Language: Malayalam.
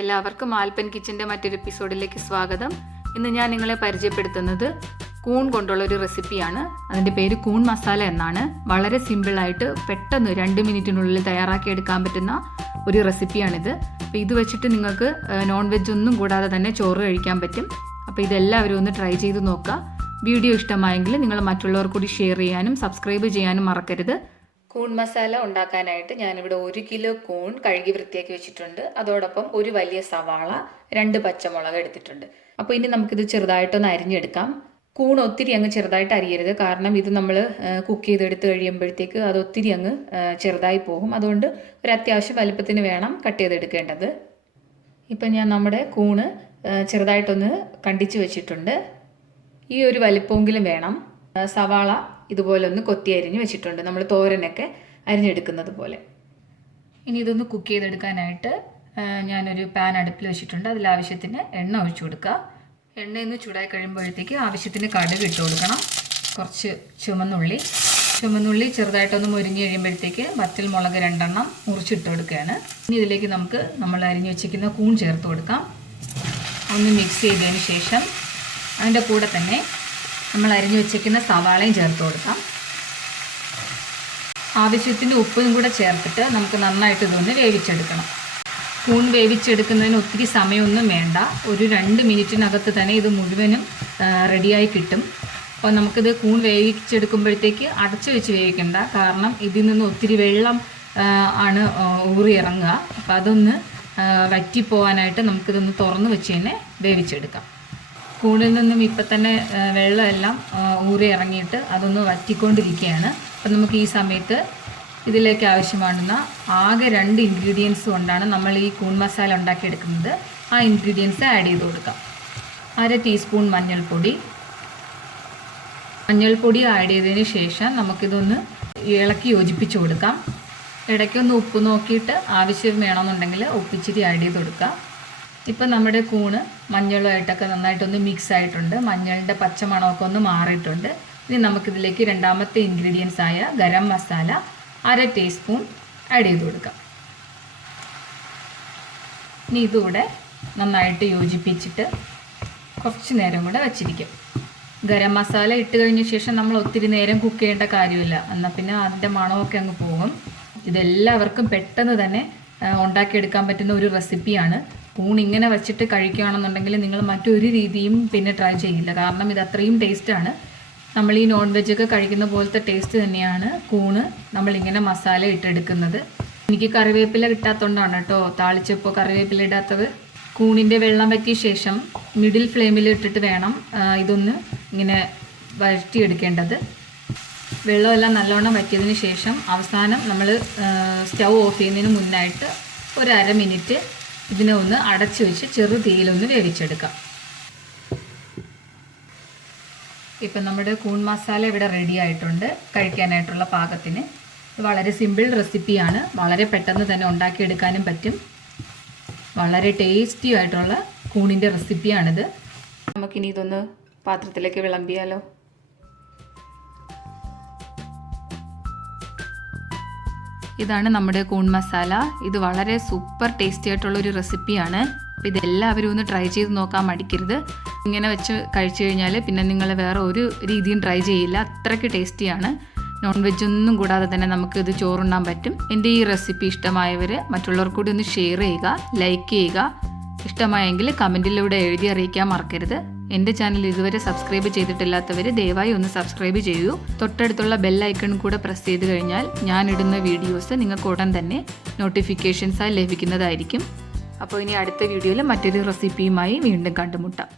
എല്ലാവർക്കും ആൽപ്പൻ കിച്ചൻ്റെ മറ്റൊരു എപ്പിസോഡിലേക്ക് സ്വാഗതം. ഇന്ന് ഞാൻ നിങ്ങളെ പരിചയപ്പെടുത്തുന്നത് കൂൺ കൊണ്ടുള്ള ഒരു റെസിപ്പിയാണ്. അതിൻ്റെ പേര് കൂൺ മസാല എന്നാണ്. വളരെ സിമ്പിളായിട്ട് പെട്ടെന്ന് 2 മിനിറ്റിനുള്ളിൽ തയ്യാറാക്കിയെടുക്കാൻ പറ്റുന്ന ഒരു റെസിപ്പിയാണിത്. അപ്പോൾ ഇത് വെച്ചിട്ട് നിങ്ങൾക്ക് നോൺ വെജ് ഒന്നും കൂടാതെ തന്നെ ചോറ് കഴിക്കാൻ പറ്റും. അപ്പോൾ ഇതെല്ലാവരും ഒന്ന് ട്രൈ ചെയ്ത് നോക്കുക. വീഡിയോ ഇഷ്ടമായെങ്കിൽ നിങ്ങൾ മറ്റുള്ളവർ കൂടി ഷെയർ ചെയ്യാനും സബ്സ്ക്രൈബ് ചെയ്യാനും മറക്കരുത്. കൂൺ മസാല ഉണ്ടാക്കാനായിട്ട് ഞാനിവിടെ 1 കിലോ കൂൺ കഴുകി വൃത്തിയാക്കി വെച്ചിട്ടുണ്ട്. അതോടൊപ്പം ഒരു വലിയ സവാള, 2 പച്ചമുളക് എടുത്തിട്ടുണ്ട്. അപ്പോൾ ഇനി നമുക്കിത് ചെറുതായിട്ടൊന്ന് അരിഞ്ഞെടുക്കാം. കൂൺ ഒത്തിരി അങ്ങ് ചെറുതായിട്ട് അരിയരുത്, കാരണം ഇത് നമ്മൾ കുക്ക് ചെയ്തെടുത്ത് കഴിയുമ്പോഴത്തേക്ക് അത് ഒത്തിരി അങ്ങ് ചെറുതായി പോകും. അതുകൊണ്ട് ഒരു അത്യാവശ്യം വലുപ്പത്തിന് വേണം കട്ട് ചെയ്തെടുക്കേണ്ടത്. ഇപ്പം ഞാൻ നമ്മുടെ കൂണ് ചെറുതായിട്ടൊന്ന് കണ്ടിച്ച് വെച്ചിട്ടുണ്ട്. ഈ ഒരു വലിപ്പമെങ്കിലും വേണം. സവാള ഇതുപോലെ ഒന്ന് കൊത്തി അരിഞ്ഞ് വെച്ചിട്ടുണ്ട്, നമ്മൾ തോരനൊക്കെ അരിഞ്ഞെടുക്കുന്നത് പോലെ. ഇനി ഇതൊന്ന് കുക്ക് ചെയ്തെടുക്കാനായിട്ട് ഞാനൊരു പാൻ അടുപ്പിൽ വെച്ചിട്ടുണ്ട്. അതിലാവശ്യത്തിന് എണ്ണ ഒഴിച്ചു കൊടുക്കുക. എണ്ണയൊന്ന് ചൂടായി കഴിയുമ്പോഴത്തേക്ക് ആവശ്യത്തിന് കടുക് ഇട്ട് കൊടുക്കണം. കുറച്ച് ചുമന്നുള്ളി ചെറുതായിട്ടൊന്ന് മുരിഞ്ഞ് കഴിയുമ്പോഴത്തേക്ക് വറ്റൽ മുളക് 2 എണ്ണം മുറിച്ചിട്ട് കൊടുക്കുകയാണ്. ഇനി ഇതിലേക്ക് നമ്മൾ അരിഞ്ഞ് വെച്ചിരിക്കുന്ന കൂൺ ചേർത്ത് കൊടുക്കാം. ഒന്ന് മിക്സ് ചെയ്തതിന് ശേഷം അതിൻ്റെ കൂടെ തന്നെ നമ്മൾ അരിഞ്ഞു വെച്ചിരിക്കുന്ന സവാളയും ചേർത്ത് കൊടുക്കാം. ആവശ്യത്തിന് ഉപ്പും കൂടെ ചേർത്തിട്ട് നമുക്ക് നന്നായിട്ട് ഇതൊന്ന് വേവിച്ചെടുക്കണം. കൂൺ വേവിച്ചെടുക്കുന്നതിന് ഒത്തിരി സമയമൊന്നും വേണ്ട. ഒരു 2 മിനിറ്റിനകത്ത് തന്നെ ഇത് മുഴുവനും റെഡിയായി കിട്ടും. അപ്പോൾ നമുക്കിത് കൂൺ വേവിച്ചെടുക്കുമ്പോഴത്തേക്ക് അടച്ചു വെച്ച് വേവിക്കണ്ട, കാരണം ഇതിൽ നിന്ന് ഒത്തിരി വെള്ളം ആണ് ഊറി ഇറങ്ങുക. അപ്പോൾ അതൊന്ന് വറ്റിപ്പോവാനായിട്ട് നമുക്കിതൊന്ന് തുറന്ന് വെച്ച് തന്നെ വേവിച്ചെടുക്കാം. കൂണിൽ നിന്നും ഇപ്പം തന്നെ വെള്ളമെല്ലാം ഊറി ഇറങ്ങിയിട്ട് അതൊന്ന് വറ്റിക്കൊണ്ടിരിക്കുകയാണ്. അപ്പം നമുക്ക് ഈ സമയത്ത് ഇതിലേക്ക് ആവശ്യമാകുന്ന ആകെ 2 ഇൻഗ്രീഡിയൻസ് കൊണ്ടാണ് നമ്മൾ ഈ കൂൺ മസാല ഉണ്ടാക്കിയെടുക്കുന്നത്. ആ ഇൻഗ്രീഡിയൻസ് ആഡ് ചെയ്ത് കൊടുക്കാം. 1/2 ടീസ്പൂൺ മഞ്ഞൾപ്പൊടി ആഡ് ചെയ്തതിന് ശേഷം നമുക്കിതൊന്ന് ഇളക്കി യോജിപ്പിച്ച് കൊടുക്കാം. ഇടയ്ക്കൊന്ന് ഉപ്പ് നോക്കിയിട്ട് ആവശ്യം വേണമെന്നുണ്ടെങ്കിൽ ഉപ്പിച്ചിരി ആഡ് ചെയ്ത് കൊടുക്കാം. ഇപ്പം നമ്മുടെ കൂണ് മഞ്ഞളുമായിട്ടൊക്കെ നന്നായിട്ടൊന്ന് മിക്സ് ആയിട്ടുണ്ട്. മഞ്ഞളിൻ്റെ പച്ചമണമൊക്കെ ഒന്ന് മാറിയിട്ടുണ്ട്. ഇനി നമുക്കിതിലേക്ക് രണ്ടാമത്തെ ഇൻഗ്രീഡിയൻസ് ആയ ഗരം മസാല 1/2 ടീസ്പൂൺ ആഡ് ചെയ്ത് കൊടുക്കാം. ഇനി ഇതുകൂടെ നന്നായിട്ട് യോജിപ്പിച്ചിട്ട് കുറച്ച് നേരം കൂടെ വച്ചിരിക്കും. ഗരം മസാല ഇട്ട് കഴിഞ്ഞ ശേഷം നമ്മൾ ഒത്തിരി നേരം കുക്ക് ചെയ്യേണ്ട കാര്യമില്ല, എന്നാൽ പിന്നെ അതിൻ്റെ മണമൊക്കെ അങ്ങ് പോകും. ഇതെല്ലാവർക്കും പെട്ടെന്ന് തന്നെ ഉണ്ടാക്കിയെടുക്കാൻ പറ്റുന്ന ഒരു റെസിപ്പിയാണ്. കൂൺ ഇങ്ങനെ വെച്ചിട്ട് കഴിക്കുകയാണെന്നുണ്ടെങ്കിൽ നിങ്ങൾ മറ്റൊരു രീതിയും പിന്നെ ട്രൈ ചെയ്യില്ല, കാരണം ഇത് അത്രയും ടേസ്റ്റാണ്. നമ്മൾ ഈ നോൺ വെജൊക്കെ കഴിക്കുന്ന പോലത്തെ ടേസ്റ്റ് തന്നെയാണ് കൂണ് നമ്മളിങ്ങനെ മസാല ഇട്ടെടുക്കുന്നത്. എനിക്ക് കറിവേപ്പില കിട്ടാത്തതുകൊണ്ടാണ് കേട്ടോ താളിച്ചപ്പോൾ കറിവേപ്പില ഇടാത്തത്. കൂണിൻ്റെ വെള്ളം വറ്റിയ ശേഷം മിഡിൽ ഫ്ലെയിമിൽ ഇട്ടിട്ട് വേണം ഇതൊന്ന് ഇങ്ങനെ വഴറ്റിയെടുക്കേണ്ടത്. വെള്ളമെല്ലാം നല്ലോണം വറ്റിയതിന് ശേഷം അവസാനം നമ്മൾ സ്റ്റൗ ഓഫ് ചെയ്യുന്നതിന് മുന്നായിട്ട് ഒരു 1/2 മിനിറ്റ് ഇതിനെ ഒന്ന് അടച്ചു വെച്ച് ചെറു തീയിലൊന്ന് വേവിച്ചെടുക്കാം. ഇപ്പം നമ്മുടെ കൂൺ മസാല ഇവിടെ റെഡി ആയിട്ടുണ്ട് കഴിക്കാനായിട്ടുള്ള പാകത്തിന്. ഇത് വളരെ സിമ്പിൾ റെസിപ്പിയാണ്. വളരെ പെട്ടെന്ന് തന്നെ ഉണ്ടാക്കിയെടുക്കാനും പറ്റും. വളരെ ടേസ്റ്റി ആയിട്ടുള്ള കൂണിൻ്റെ റെസിപ്പിയാണിത്. നമുക്കിനി ഇതൊന്ന് പാത്രത്തിലേക്ക് വിളമ്പിയാലോ. ഇതാണ് നമ്മുടെ കൂൺ മസാല. ഇത് വളരെ സൂപ്പർ ടേസ്റ്റി ആയിട്ടുള്ളൊരു റെസിപ്പിയാണ്. അപ്പോൾ ഇതെല്ലാവരും ഒന്ന് ട്രൈ ചെയ്ത് നോക്കാൻ മടിക്കരുത്. ഇങ്ങനെ വെച്ച് കഴിച്ചു കഴിഞ്ഞാൽ പിന്നെ നിങ്ങൾ വേറെ ഒരു രീതിയും ട്രൈ ചെയ്യില്ല. അത്രയ്ക്ക് ടേസ്റ്റിയാണ്. നോൺ വെജ് ഒന്നും കൂടാതെ തന്നെ നമുക്കിത് ചോറുണ്ണാൻ പറ്റും. എൻ്റെ ഈ റെസിപ്പി ഇഷ്ടമായവർ മറ്റുള്ളവർക്ക് കൂടി ഒന്ന് ഷെയർ ചെയ്യുക, ലൈക്ക് ചെയ്യുക. ഇഷ്ടമായെങ്കിൽ കമൻറ്റിലൂടെ എഴുതി അറിയിക്കാൻ മറക്കരുത്. എൻ്റെ ചാനൽ ഇതുവരെ സബ്സ്ക്രൈബ് ചെയ്തിട്ടില്ലാത്തവർ ദയവായി ഒന്ന് സബ്സ്ക്രൈബ് ചെയ്യൂ. തൊട്ടടുത്തുള്ള ബെൽ ഐക്കൺ കൂടെ പ്രസ് ചെയ്ത് കഴിഞ്ഞാൽ ഞാനിടുന്ന വീഡിയോസ് നിങ്ങൾക്ക് ഉടൻ തന്നെ നോട്ടിഫിക്കേഷൻസായി ലഭിക്കുന്നതായിരിക്കും. അപ്പോൾ ഇനി അടുത്ത വീഡിയോയിൽ മറ്റൊരു റെസിപ്പിയുമായി വീണ്ടും കണ്ടുമുട്ടാം.